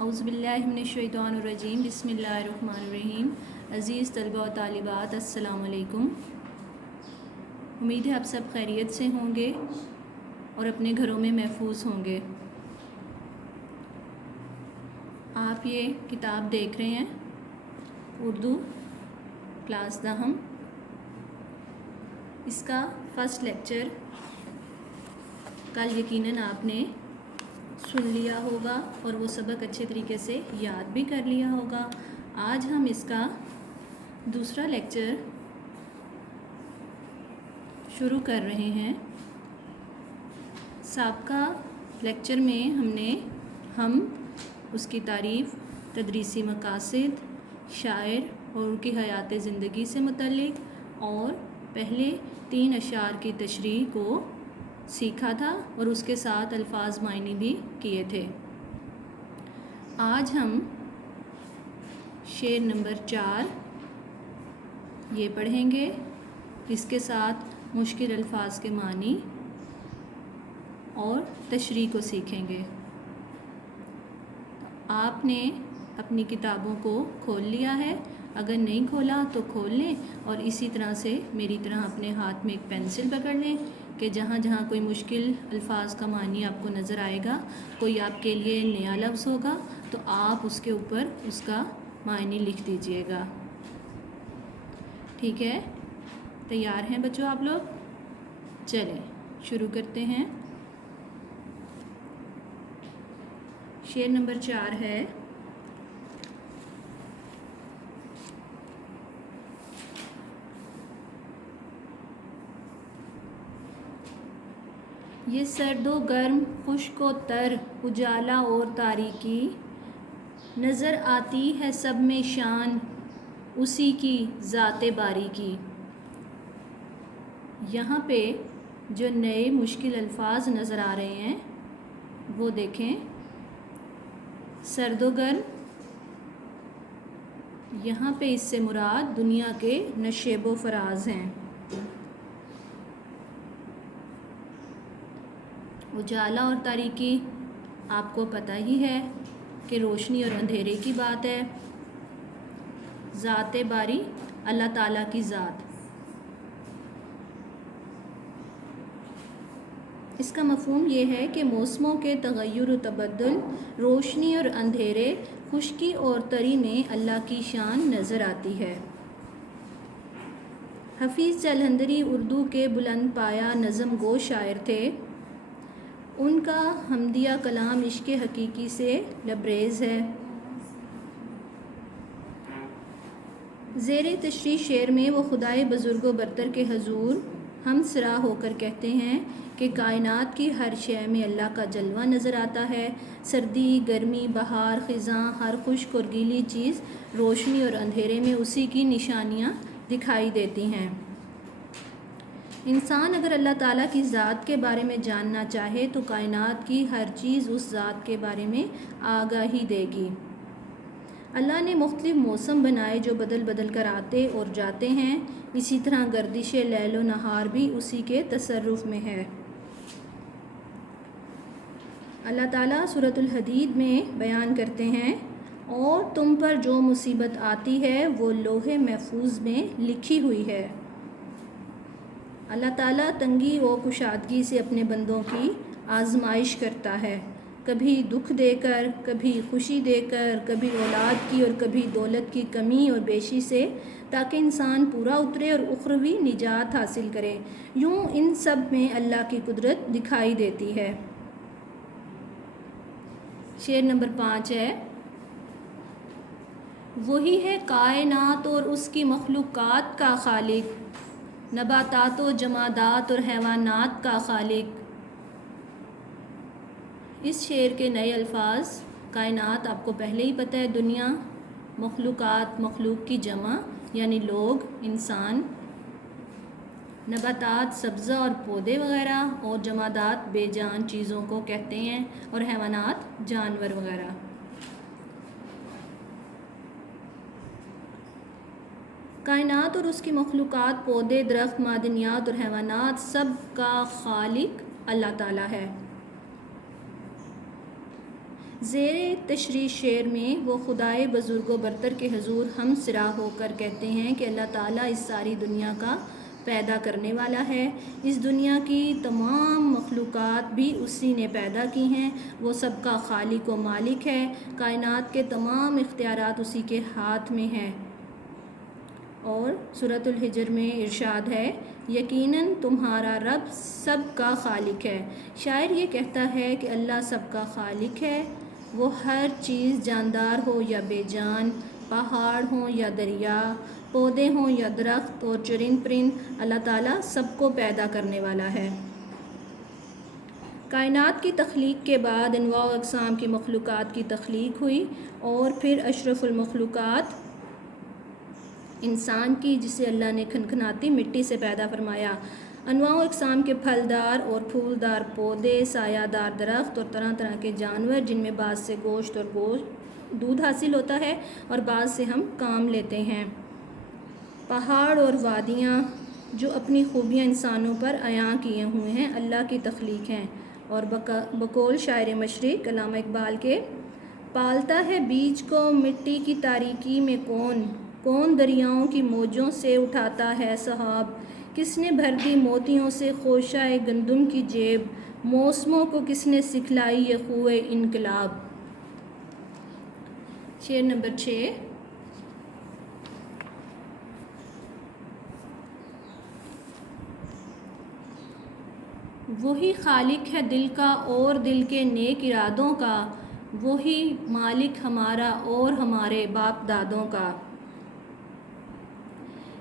اعوذ باللہ من الشیطان الرجیم بسم اللہ الرحمن الرحیم۔ عزیز طلبہ و طالبات السلام علیکم۔ امید ہے آپ سب خیریت سے ہوں گے اور اپنے گھروں میں محفوظ ہوں گے۔ آپ یہ کتاب دیکھ رہے ہیں اردو کلاس دہم۔ اس کا فرسٹ لیکچر کل یقیناً آپ نے سن لیا ہوگا اور وہ سبق اچھے طریقے سے یاد بھی کر لیا ہوگا۔ آج ہم اس کا دوسرا لیکچر شروع کر رہے ہیں۔ سابقہ لیکچر میں ہم اس کی تعریف، تدریسی مقاصد، شاعر اور ان کی حیات زندگی سے متعلق اور پہلے 3 اشعار کی تشریح کو سیکھا تھا اور اس کے ساتھ الفاظ معنی بھی کیے تھے۔ آج ہم شعر نمبر 4 یہ پڑھیں گے، اس کے ساتھ مشکل الفاظ کے معنی اور تشریح کو سیکھیں گے۔ آپ نے اپنی کتابوں کو کھول لیا ہے، اگر نہیں کھولا تو کھول لیں اور اسی طرح سے میری طرح اپنے ہاتھ میں ایک پینسل پکڑ لیں کہ جہاں جہاں کوئی مشکل الفاظ کا معنی آپ کو نظر آئے گا، کوئی آپ کے لیے نیا لفظ ہوگا تو آپ اس کے اوپر اس کا معنی لکھ دیجئے گا۔ ٹھیک ہے؟ تیار ہیں بچوں آپ لوگ؟ چلیں شروع کرتے ہیں۔ شعر نمبر 4 ہے: یہ سرد و گرم، خشک و تر، اجالا اور تاریکی، نظر آتی ہے سب میں شان اسی کی ذات باری کی۔ یہاں پہ جو نئے مشکل الفاظ نظر آ رہے ہیں وہ دیکھیں۔ سرد و گرم، یہاں پہ اس سے مراد دنیا کے نشیب و فراز ہیں۔ اجالا اور تاریکی آپ کو پتہ ہی ہے کہ روشنی اور اندھیرے کی بات ہے۔ ذات باری، اللہ تعالیٰ کی ذات۔ اس کا مفہوم یہ ہے کہ موسموں کے تغیر و تبدل، روشنی اور اندھیرے، خشکی اور تری میں اللہ کی شان نظر آتی ہے۔ حفیظ جلندھری اردو کے بلند پایہ نظم گو شاعر تھے۔ ان کا حمدیہ کلام عشق حقیقی سے لبریز ہے۔ زیر تشریح شعر میں وہ خدائے بزرگ و برتر کے حضور ہم سرا ہو کر کہتے ہیں کہ کائنات کی ہر شے میں اللہ کا جلوہ نظر آتا ہے۔ سردی، گرمی، بہار، خزاں، ہر خشک اور گیلی چیز، روشنی اور اندھیرے میں اسی کی نشانیاں دکھائی دیتی ہیں۔ انسان اگر اللہ تعالیٰ کی ذات کے بارے میں جاننا چاہے تو کائنات کی ہر چیز اس ذات کے بارے میں آگاہی دے گی۔ اللہ نے مختلف موسم بنائے جو بدل بدل کر آتے اور جاتے ہیں، اسی طرح گردش لیل و نہار بھی اسی کے تصرف میں ہے۔ اللہ تعالیٰ سورۃ الحدید میں بیان کرتے ہیں: اور تم پر جو مصیبت آتی ہے وہ لوح محفوظ میں لکھی ہوئی ہے۔ اللہ تعالیٰ تنگی و کشادگی سے اپنے بندوں کی آزمائش کرتا ہے، کبھی دکھ دے کر، کبھی خوشی دے کر، کبھی اولاد کی اور کبھی دولت کی کمی اور بیشی سے، تاکہ انسان پورا اترے اور اخروی نجات حاصل کرے۔ یوں ان سب میں اللہ کی قدرت دکھائی دیتی ہے۔ شعر نمبر 5 ہے: وہی ہے کائنات اور اس کی مخلوقات کا خالق، نباتات و جمادات اور حیوانات کا خالق۔ اس شعر کے نئے الفاظ: کائنات آپ کو پہلے ہی پتہ ہے دنیا، مخلوقات مخلوق کی جمع یعنی لوگ، انسان، نباتات سبزہ اور پودے وغیرہ، اور جمادات بے جان چیزوں کو کہتے ہیں، اور حیوانات جانور وغیرہ۔ کائنات اور اس کی مخلوقات، پودے، درخت، معدنیات اور حیوانات، سب کا خالق اللہ تعالیٰ ہے۔ زیر تشریح شعر میں وہ خدائے بزرگ و برتر کے حضور ہم سرا ہو کر کہتے ہیں کہ اللہ تعالیٰ اس ساری دنیا کا پیدا کرنے والا ہے۔ اس دنیا کی تمام مخلوقات بھی اسی نے پیدا کی ہیں، وہ سب کا خالق و مالک ہے، کائنات کے تمام اختیارات اسی کے ہاتھ میں ہیں۔ اور سورۃ الحجر میں ارشاد ہے، یقیناً تمہارا رب سب کا خالق ہے۔ شاعر یہ کہتا ہے کہ اللہ سب کا خالق ہے، وہ ہر چیز جاندار ہو یا بے جان، پہاڑ ہوں یا دریا، پودے ہوں یا درخت اور چرند پرند، اللہ تعالیٰ سب کو پیدا کرنے والا ہے۔ کائنات کی تخلیق کے بعد انواع و اقسام کی مخلوقات کی تخلیق ہوئی اور پھر اشرف المخلوقات انسان کی، جسے اللہ نے کھنکھناتی مٹی سے پیدا فرمایا۔ انواع و اقسام کے پھلدار اور پھولدار پودے، سایہ دار درخت اور طرح طرح کے جانور، جن میں بعض سے گوشت اور دودھ حاصل ہوتا ہے اور بعض سے ہم کام لیتے ہیں۔ پہاڑ اور وادیاں جو اپنی خوبیاں انسانوں پر عیاں کیے ہوئے ہیں، اللہ کی تخلیق ہیں۔ اور بقول شاعر مشرق علامہ اقبال کے، پالتا ہے بیج کو مٹی کی تاریکی میں کون دریاؤں کی موجوں سے اٹھاتا ہے سحاب، کس نے بھر دی موتیوں سے خوشۂ گندم کی جیب، موسموں کو کس نے سکھلائی یہ خوئے انقلاب۔ شعر نمبر 6۔ وہی خالق ہے دل کا اور دل کے نیک ارادوں کا، وہی مالک ہمارا اور ہمارے باپ دادوں کا۔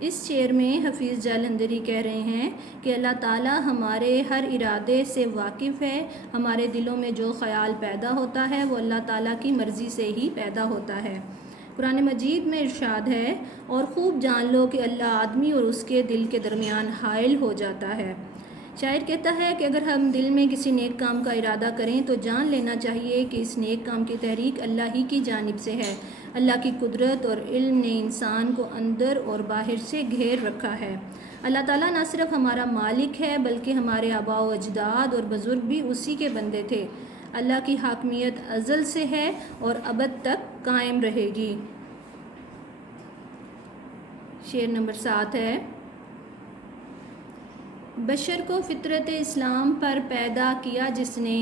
اس شعر میں حفیظ جالندھری کہہ رہے ہیں کہ اللہ تعالیٰ ہمارے ہر ارادے سے واقف ہے، ہمارے دلوں میں جو خیال پیدا ہوتا ہے وہ اللہ تعالیٰ کی مرضی سے ہی پیدا ہوتا ہے۔ قرآن مجید میں ارشاد ہے، اور خوب جان لو کہ اللہ آدمی اور اس کے دل کے درمیان حائل ہو جاتا ہے۔ شاعر کہتا ہے کہ اگر ہم دل میں کسی نیک کام کا ارادہ کریں تو جان لینا چاہیے کہ اس نیک کام کی تحریک اللہ ہی کی جانب سے ہے۔ اللہ کی قدرت اور علم نے انسان کو اندر اور باہر سے گھیر رکھا ہے۔ اللہ تعالیٰ نہ صرف ہمارا مالک ہے بلکہ ہمارے آباء و اجداد اور بزرگ بھی اسی کے بندے تھے۔ اللہ کی حاکمیت ازل سے ہے اور ابد تک قائم رہے گی۔ شعر نمبر 7 ہے، بشر کو فطرت اسلام پر پیدا کیا جس نے،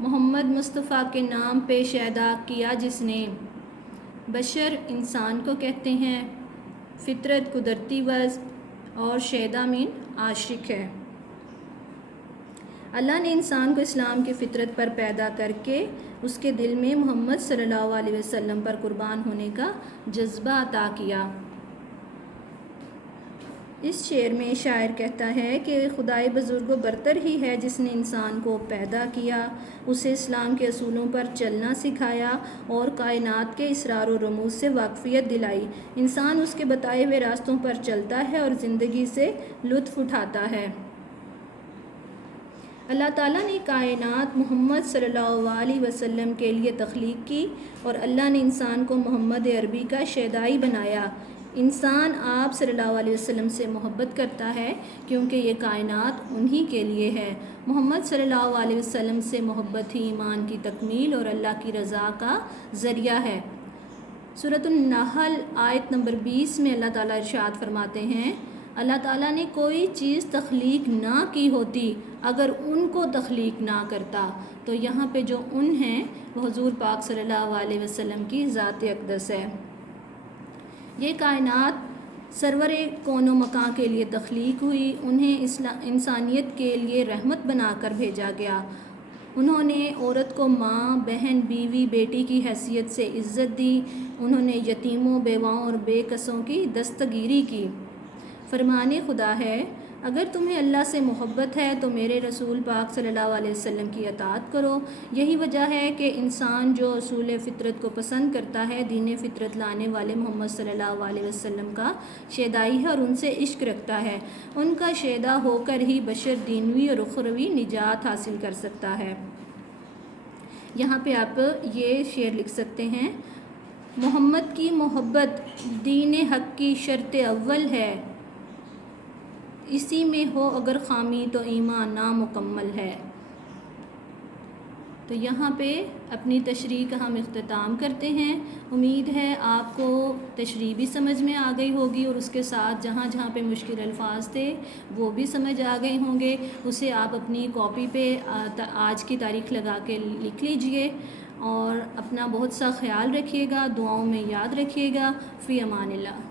محمد مصطفیٰ کے نام پہ شیدا کیا جس نے۔ بشر انسان کو کہتے ہیں، فطرت قدرتی وضع اور شیدا مین عاشق ہے۔ اللہ نے انسان کو اسلام کی فطرت پر پیدا کر کے اس کے دل میں محمد صلی اللہ علیہ وسلم پر قربان ہونے کا جذبہ عطا کیا۔ اس شعر میں شاعر کہتا ہے کہ خدائے بزرگ و برتر ہی ہے جس نے انسان کو پیدا کیا، اسے اسلام کے اصولوں پر چلنا سکھایا اور کائنات کے اسرار و رموز سے واقفیت دلائی۔ انسان اس کے بتائے ہوئے راستوں پر چلتا ہے اور زندگی سے لطف اٹھاتا ہے۔ اللہ تعالیٰ نے کائنات محمد صلی اللہ علیہ وسلم کے لیے تخلیق کی اور اللہ نے انسان کو محمد عربی کا شیدائی بنایا۔ انسان آپ صلی اللہ علیہ وسلم سے محبت کرتا ہے کیونکہ یہ کائنات انہی کے لیے ہے۔ محمد صلی اللہ علیہ وسلم سے محبت ہی ایمان کی تکمیل اور اللہ کی رضا کا ذریعہ ہے۔ سورۃ النحل آیت نمبر 20 میں اللہ تعالیٰ ارشاد فرماتے ہیں، اللہ تعالیٰ نے کوئی چیز تخلیق نہ کی ہوتی اگر ان کو تخلیق نہ کرتا۔ تو یہاں پہ جو ان ہیں وہ حضور پاک صلی اللہ علیہ وسلم کی ذات اقدس ہے۔ یہ کائنات سرور کون و مکان کے لیے تخلیق ہوئی، انہیں انسانیت کے لیے رحمت بنا کر بھیجا گیا۔ انہوں نے عورت کو ماں، بہن، بیوی، بیٹی کی حیثیت سے عزت دی۔ انہوں نے یتیموں، بیواؤں اور بے کسوں کی دستگیری کی۔ فرمان خدا ہے، اگر تمہیں اللہ سے محبت ہے تو میرے رسول پاک صلی اللہ علیہ وسلم کی اطاعت کرو۔ یہی وجہ ہے کہ انسان جو اصول فطرت کو پسند کرتا ہے، دین فطرت لانے والے محمد صلی اللہ علیہ وسلم کا شیدائی ہے اور ان سے عشق رکھتا ہے۔ ان کا شیدا ہو کر ہی بشر دینوی اور اخروی نجات حاصل کر سکتا ہے۔ یہاں پہ آپ یہ شعر لکھ سکتے ہیں، محمد کی محبت دین حق کی شرط اول ہے، اسی میں ہو اگر خامی تو ایمان نامکمل ہے۔ تو یہاں پہ اپنی تشریح کا ہم اختتام کرتے ہیں۔ امید ہے آپ کو تشریح بھی سمجھ میں آ گئی ہوگی، اور اس کے ساتھ جہاں جہاں پہ مشکل الفاظ تھے وہ بھی سمجھ آ گئے ہوں گے۔ اسے آپ اپنی کاپی پہ آج کی تاریخ لگا کے لکھ لیجئے، اور اپنا بہت سا خیال رکھیے گا، دعاؤں میں یاد رکھیے گا۔ فی امان اللہ۔